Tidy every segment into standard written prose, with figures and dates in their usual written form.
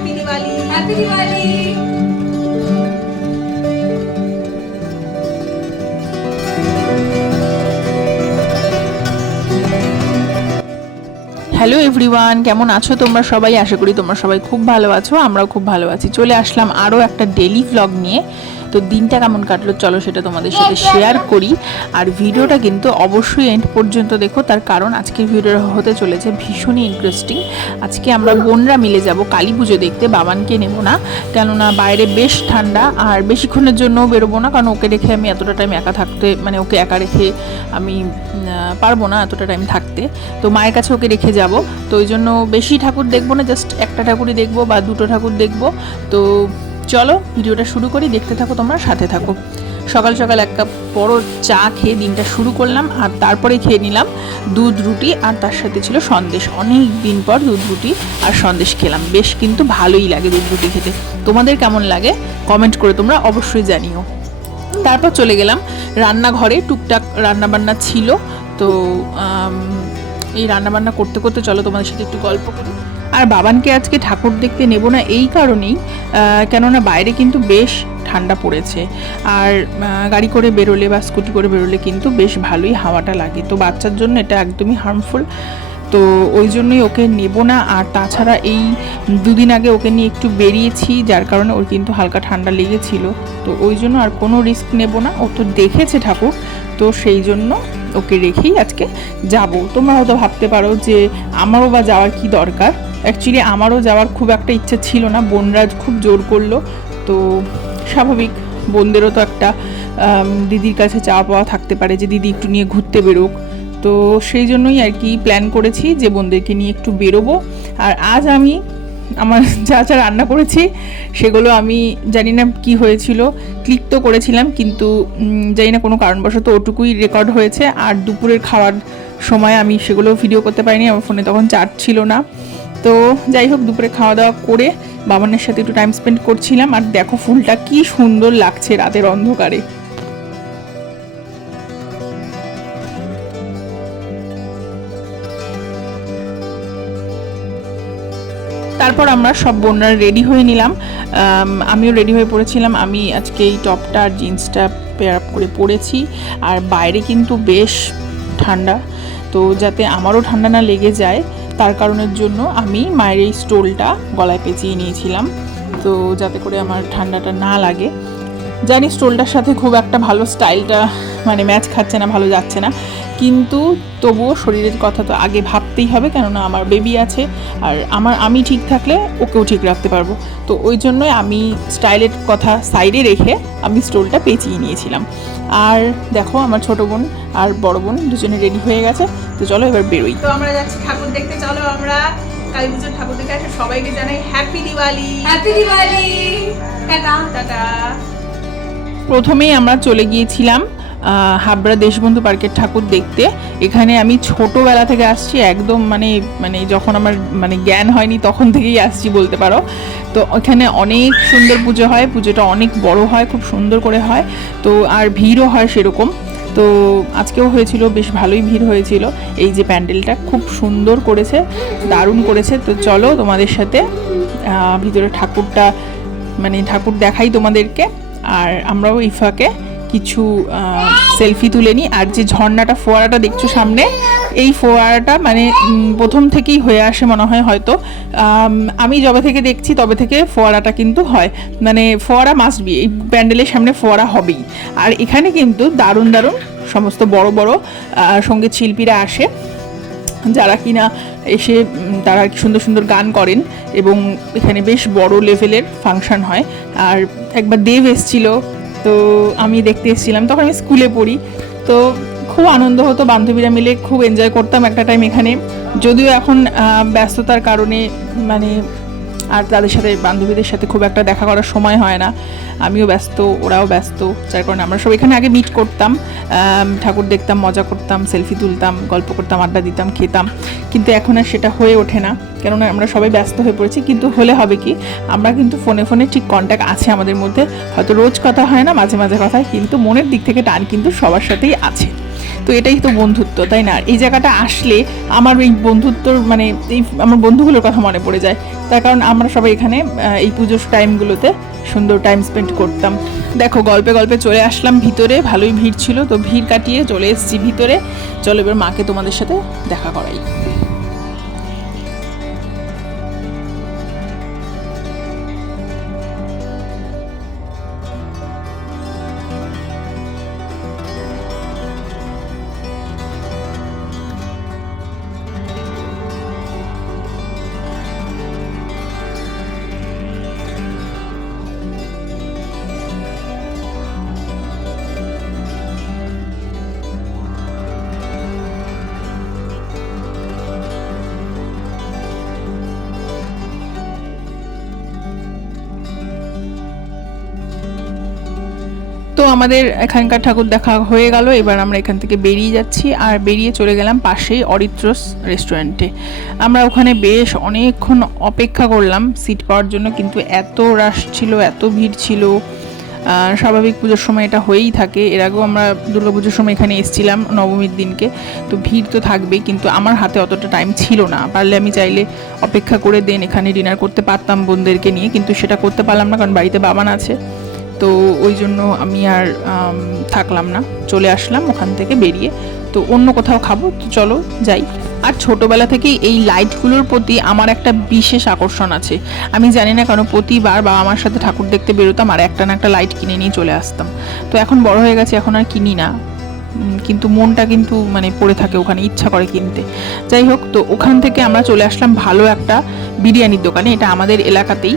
Happy Diwali. Happy Diwali. Hello everyone, কেমন আছো তোমরা সবাই? আশা করি তোমরা সবাই খুব ভালো আছো, আমরাও খুব ভালো আছি। চলে আসলাম আরও একটা ডেলি ভ্লগ নিয়ে। তো দিনটা কেমন কাটলো চলো সেটা তোমাদের সাথে শেয়ার করি। আর ভিডিওটা কিন্তু অবশ্যই এন্ড পর্যন্ত দেখো, তার কারণ আজকের ভিডিওটা হতে চলেছে ভীষণই ইন্টারেস্টিং। আজকে আমরা বোনরা মিলে যাব কালীপুজো দেখতে। বাবানকে নেব না, কেননা বাইরে বেশ ঠান্ডা, আর বেশিক্ষণের জন্য বেরোবো না, কারণ ওকে রেখে আমি এতটা টাইম একা থাকতে, মানে ওকে একা রেখে আমি পারবো না এতটা টাইম থাকতে। তো মায়ের কাছে ওকে রেখে যাব, তো ওই জন্য বেশি ঠাকুর দেখবো না, জাস্ট একটা ঠাকুরই দেখবো বা দুটো ঠাকুর দেখবো। তো চলো ভিডিওটা শুরু করি, দেখতে থাকো তোমরা, সাথে থাকো। সকাল সকাল এক কাপ বড় চা খেয়ে দিনটা শুরু করলাম, আর তারপরে খেয়ে নিলাম দুধ রুটি, আর তার সাথে ছিল সন্দেশ। অনেক দিন পর দুধ রুটি আর সন্দেশ খেলাম, বেশ কিন্তু ভালোই লাগে দুধ রুটি খেতে। তোমাদের কেমন লাগে কমেন্ট করে তোমরা অবশ্যই জানিও। তারপর চলে গেলাম রান্নাঘরে, টুকটাক রান্নাবান্না ছিল। তো এই রান্নাবান্না করতে করতে চলো তোমাদের সাথে একটু গল্প করি। আর বাবানকে আজকে ঠাকুর দেখতে নেব না এই কারণেই, কেননা বাইরে কিন্তু বেশ ঠান্ডা পড়েছে, আর গাড়ি করে বেরোলে বা স্কুটি করে বেরোলে কিন্তু বেশ ভালোই হাওয়াটা লাগে। তো বাচ্চার জন্য এটা একদমই হার্মফুল, তো ওই জন্যই ওকে নেব না। আর তাছাড়া এই দুদিন আগে ওকে নিয়ে একটু বেরিয়েছি, যার কারণে ওর কিন্তু হালকা ঠান্ডা লেগেছিল। তো ওই জন্য আর কোনো রিস্ক নেব না, ও তো দেখেছে ঠাকুর, তো সেই জন্য ওকে রেখেই আজকে যাব। তোমরা হয়তো ভাবতে পারো যে আমারও বা যাওয়ার কি দরকার। অ্যাকচুয়ালি আমারও যাওয়ার খুব একটা ইচ্ছা ছিল না, বোনরা খুব জোর করলো। তো স্বাভাবিক, বোনদেরও তো একটা দিদির কাছে চাওয়া পাওয়া থাকতে পারে যে দিদি একটু নিয়ে ঘুরতে বেরোক। তো সেই জন্যই আর কি প্ল্যান করেছি যে বোনদেরকে নিয়ে একটু বেরোবো। আর আজ আমি আমার যা যা রান্না করেছি সেগুলো আমি জানি না কি হয়েছিল, ক্লিক তো করেছিলাম, কিন্তু জানি না কোনো কারণবশত ওটুকুই রেকর্ড হয়েছে। আর দুপুরের খাওয়ার সময় আমি সেগুলো ভিডিও করতে পারিনি, আমার ফোনে তখন চার্জ ছিল না। তো যাই হোক, দুপুরে খাওয়া দাওয়া করে বাবানের সাথে একটু টাইম স্পেন্ড করছিলাম। আর দেখো ফুলটা কি সুন্দর লাগছে রাতের অন্ধকারে। তারপর আমরা সব বোনরা রেডি হয়ে নিলাম, আমিও রেডি হয়ে পড়েছিলাম। আমি আজকে এই টপটা আর জিন্সটা পেয়ার আপ করে পরেছি। আর বাইরে কিন্তু বেশ ঠান্ডা, তো যাতে আমারও ঠান্ডা না লেগে যায় তার কারণের জন্য আমি মায়ের এই স্টোলটা গলায় পেঁচিয়ে নিয়েছিলাম, তো যাতে করে আমার ঠান্ডাটা না লাগে। জানি স্টোলটার সাথে খুব একটা ভালো স্টাইলটা মানে ম্যাচ খাচ্ছে না, ভালো যাচ্ছে না, কিন্তু তবুও শরীরের কথা তো আগে ভাবতেই হবে, কেননা আমার বেবি আছে। আর আমি ঠিক থাকলে ওকেও ঠিক রাখতে পারবো। তো ওই জন্যই আমি স্টাইলের কথা সাইডে রেখে আমি স্টোলটা পেঁচিয়ে নিয়েছিলাম। আর দেখো আমার ছোটো বোন আর বড় বোন দুজনে রেডি হয়ে গেছে। তো চলো এবার বেরোই। তো আমরা যাচ্ছি ঠাকুর দেখতে, চলো আমরা কালী পুজোর ঠাকুর দেখে আসে। সবাইকে জানাই happy Diwali. Happy Diwali. Tata tata. প্রথমেই আমরা চলে গিয়েছিলাম হাবড়া দেশবন্ধু পার্কের ঠাকুর দেখতে। এখানে আমি ছোটোবেলা থেকে আসছি, একদম মানে যখন আমার জ্ঞান হয়নি তখন থেকেই আসছি বলতে পারো। তো এখানে অনেক সুন্দর পুজো হয়, পুজোটা অনেক বড় হয়, খুব সুন্দর করে হয়। তো আর ভিড়ও হয় সেরকম। তো আজকেও হয়েছিল, বেশ ভালোই ভিড় হয়েছিল। এই যে প্যান্ডেলটা খুব সুন্দর করেছে, দারুণ করেছে। তো চলো তোমাদের সাথে ভিতরে ঠাকুরটা ঠাকুর দেখাই তোমাদেরকে। আর আমরাও এই ফাঁকে কিছু সেলফি তুলে নিই। আর যে ঝর্ণাটা, ফোয়ারাটা দেখছো সামনে, এই ফোয়ারাটা প্রথম থেকেই হয়ে আসে মনে হয়, হয়তো আমি যবে থেকে দেখছি তবে থেকে ফোয়ারাটা কিন্তু হয়, ফোয়ারা মাস্ট বি, এই প্যান্ডেলের সামনে ফোয়ারা হবেই। আর এখানে কিন্তু দারুণ দারুণ সমস্ত বড় বড় সঙ্গীত শিল্পীরা আসে, যারা কিনা এসে তারা সুন্দর সুন্দর গান করেন, এবং এখানে বেশ বড় লেভেলের ফাংশন হয়। আর একবার দেব এসেছিল, তো আমি দেখতে এসেছিলাম, তখন আমি স্কুলে পড়ি। তো খুব আনন্দ হতো, বান্ধবীরা মিলে খুব এনজয় করতাম একটা টাইম এখানে। যদিও এখন ব্যস্ততার কারণে আর তাদের সাথে, বান্ধবীদের সাথে খুব একটা দেখা করার সময় হয় না, আমিও ব্যস্ত, ওরাও ব্যস্ত, যার কারণে আমরা সব এখানে আগে মিট করতাম, ঠাকুর দেখতাম, মজা করতাম, সেলফি তুলতাম, গল্প করতাম, আড্ডা দিতাম, খেতাম। কিন্তু এখন আর সেটা হয়ে ওঠে না, কেননা আমরা সবাই ব্যস্ত হয়ে পড়েছি। কিন্তু হলে হবে কি, আমরা কিন্তু ফোনে ফোনে ঠিক কন্ট্যাক্ট আছে আমাদের মধ্যে, হয়তো রোজ কথা হয় না, মাঝে মাঝে কথা হয়, কিন্তু মনের দিক থেকে টান কিন্তু সবার সাথেই আছে। তো এটাই তো বন্ধুত্ব, তাই না? এই জায়গাটা আসলে আমার এই বন্ধুত্বর মানে এই আমার বন্ধুগুলোর কথা মনে পড়ে যায়, তার কারণ আমরা সবাই এখানে এই পুজোর টাইমগুলোতে সুন্দর টাইম স্পেন্ড করতাম। দেখো গল্পে গল্পে চলে আসলাম ভিতরে, ভালোই ভিড় ছিল, তো ভিড় কাটিয়ে চলে এসেছি ভিতরে। চলো এবার মাকে তোমাদের সাথে দেখা করাই। তো আমাদের এখানকার ঠাকুর দেখা হয়ে গেল, এবার আমরা এখান থেকে বেরিয়ে যাচ্ছি, আর বেরিয়ে চলে গেলাম পাশেই অরিত্রস রেস্টুরেন্টে। আমরা ওখানে বেশ অনেকক্ষণ অপেক্ষা করলাম সিট পাওয়ার জন্য, কিন্তু এত রাশ ছিল, এত ভিড় ছিল। স্বাভাবিক পুজোর সময় এটা হয়েই থাকে, এর আগেও আমরা দুর্গাপুজোর সময় এখানে এসেছিলাম নবমীর দিনকে, তো ভিড় তো থাকবেই, কিন্তু আমার হাতে অতটা টাইম ছিল না। পারলে আমি চাইলে অপেক্ষা করে দেন এখানে ডিনার করতে পারতাম বোনদেরকে নিয়ে, কিন্তু সেটা করতে পারলাম না, কারণ বাড়িতে বাবান আছে। তো ওই জন্য আমি আর থাকলাম না, চলে আসলাম ওখান থেকে বেরিয়ে। তো অন্য কোথাও খাবো, তো চলো যাই। আর ছোটোবেলা থেকেই এই লাইটগুলোর প্রতি আমার একটা বিশেষ আকর্ষণ আছে। আমি জানি না কেন প্রতিবার বাবা আমার সাথে ঠাকুর দেখতে বেরোতাম আর একটা না একটা লাইট কিনে নিয়ে চলে আসতাম। তো এখন বড় হয়ে গেছে, এখন আর কিনি না, কিন্তু মনটা কিন্তু মানে পড়ে থাকে ওখানে, ইচ্ছা করে কিনতে। যাই হোক, তো ওখান থেকে আমরা চলে আসলাম ভালো একটা বিরিয়ানির দোকানে। এটা আমাদের এলাকাতেই,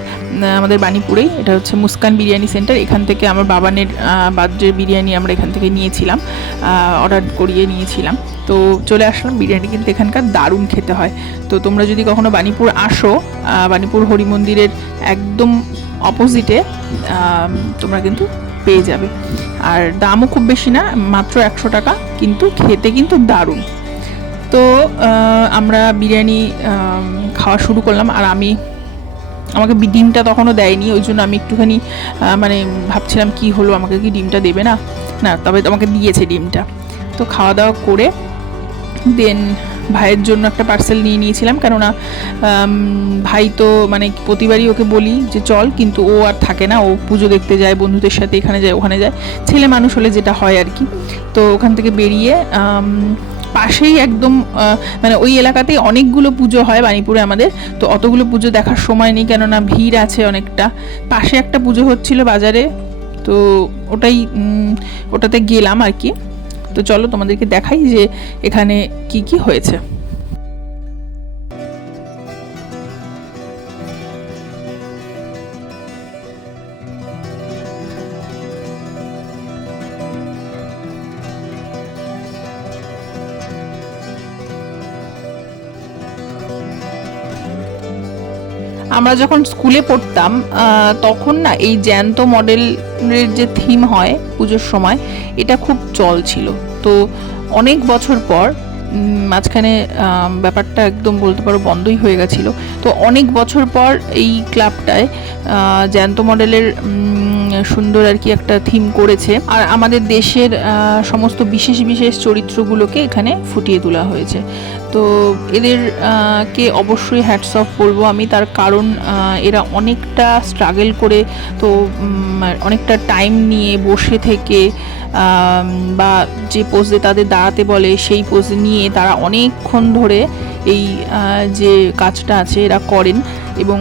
আমাদের বাণীপুরেই, এটা হচ্ছে মুস্কান বিরিয়ানি সেন্টার। এখান থেকে আমার বাবানের বার্থডে বিরিয়ানি আমরা এখান থেকে নিয়েছিলাম, অর্ডার করিয়ে নিয়েছিলাম। তো চলে আসলাম বিরিয়ানি, কিন্তু এখানকার দারুণ খেতে হয়। তো তোমরা যদি কখনো বাণীপুর আসো, বাণীপুর হরি মন্দিরের একদম অপোজিটে তোমরা কিন্তু পেয়ে যাবে। আর দামও খুব বেশি না, মাত্র 100 টাকা, কিন্তু খেতে কিন্তু দারুণ। তো আমরা বিরিয়ানি খাওয়া শুরু করলাম, আর আমাকে ডিমটা তখনও দেয়নি, ওই জন্য আমি একটুখানি মানে ভাবছিলাম কি হলো, আমাকে কি ডিমটা দেবে না, তবে আমাকে দিয়েছে ডিমটা। তো খাওয়া দাওয়া করে দেন ভাইয়ের জন্য একটা পার্সেল নিয়ে নিয়েছিলাম, কেননা ভাই তো মানে প্রতিবারই ওকে বলি যে চল, কিন্তু ও আর থাকে না, ও পুজো দেখতে যায় বন্ধুদের সাথে, এখানে যায় ওখানে যায়, ছেলে মানুষ হলে যেটা হয় আর কি। তো ওখান থেকে বেরিয়ে পাশেই একদম মানে ওই এলাকাতেই অনেকগুলো পুজো হয় বাণীপুরে আমাদের, তো অতগুলো পুজো দেখার সময় নেই, কেননা ভিড় আছে অনেকটা। পাশে একটা পুজো হচ্ছিল বাজারে, তো ওটাতে গেলাম আর কি। তো চলো তোমাদেরকে দেখাই যে এখানে কি কি হয়েছে। আমরা যখন স্কুলে পড়তাম তখন না এই জ্যান্ত মডেলের যে থিম হয় পুজোর সময়, এটা খুব চল ছিল। তো অনেক বছর পর মাঝখানে ব্যাপারটা একদম বলতে পারো বন্ধই হয়ে গেছিলো। তো অনেক বছর পর এই ক্লাবটায় জ্যান্ত মডেলের সুন্দর আর কি একটা থিম করেছে, আর আমাদের দেশের সমস্ত বিশেষ বিশেষ চরিত্রগুলোকে এখানে ফুটিয়ে তোলা হয়েছে। তো এদের কে অবশ্যই হ্যাটস অফ বলবো আমি, তার কারণ এরা অনেকটা স্ট্রাগল করে, তো অনেকটা টাইম নিয়ে বসে থেকে বা যে পোজে তাদের দাঁড়াতে বলে সেই পোজে নিয়ে তারা অনেকক্ষণ ধরে এই যে কাজটা আছে এরা করেন, এবং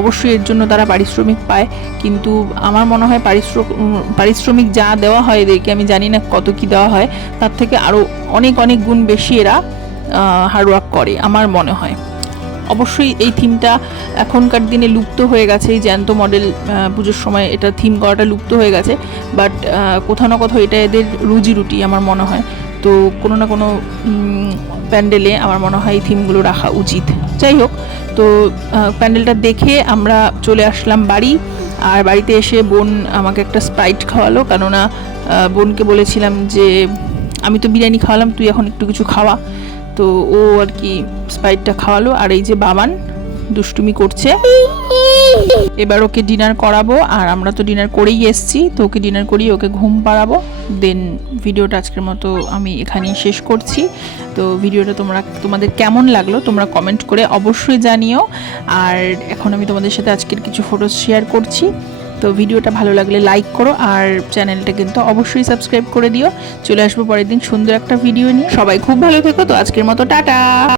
অবশ্যই এর জন্য তারা পারিশ্রমিক পায়। কিন্তু আমার মনে হয় পারিশ্রমিক যা দেওয়া হয় এদেরকে, আমি জানি না কত কি দেওয়া হয়, তার থেকে আরও অনেক অনেক গুণ বেশি এরা হার্ডওয়ার্ক করে আমার মনে হয়। অবশ্যই এই থিমটা এখনকার দিনে লুপ্ত হয়ে গেছে, এই জ্যান্ত মডেল পুজোর সময় এটা থিম করাটা লুপ্ত হয়ে গেছে, বাট কোথাও না কোথাও এটা এদের রুজি রুটি আমার মনে হয়। তো কোনো না কোনো প্যান্ডেলে আমার মনে হয় এই থিমগুলো রাখা উচিত। যাই হোক, তো প্যান্ডেলটা দেখে আমরা চলে আসলাম বাড়ি, আর বাড়িতে এসে বোন আমাকে একটা স্প্রাইট খাওয়ালো, কেননা বোনকে বলেছিলাম যে আমি তো বিরিয়ানি খাওয়ালাম, তুই এখন একটু কিছু খাওয়া। তো ও আর কি স্প্রাইটটা খাওয়ালো। আর এই যে বাবান দুষ্টুমি করছে। এবার ওকে ডিনার করাবো, আর আমরা তো ডিনার করেই এসেছি, তো ওকে ডিনার করিয়ে ওকে ঘুম পাড়াবো। দেন ভিডিওটা আজকের মতো আমি এখানেই শেষ করছি। তো ভিডিওটা তোমাদের কেমন লাগলো তোমরা কমেন্ট করে অবশ্যই জানিও। আর এখন আমি তোমাদের সাথে আজকের কিছু ফটো শেয়ার করছি। তো ভিডিওটা ভালো লাগলে লাইক করো, আর চ্যানেলটা কিন্তু অবশ্যই সাবস্ক্রাইব করে দিও। চলে আসবো পরের দিন সুন্দর একটা ভিডিও নিয়ে। সবাই খুব ভালো থেকো। তো আজকের মতো টাটা।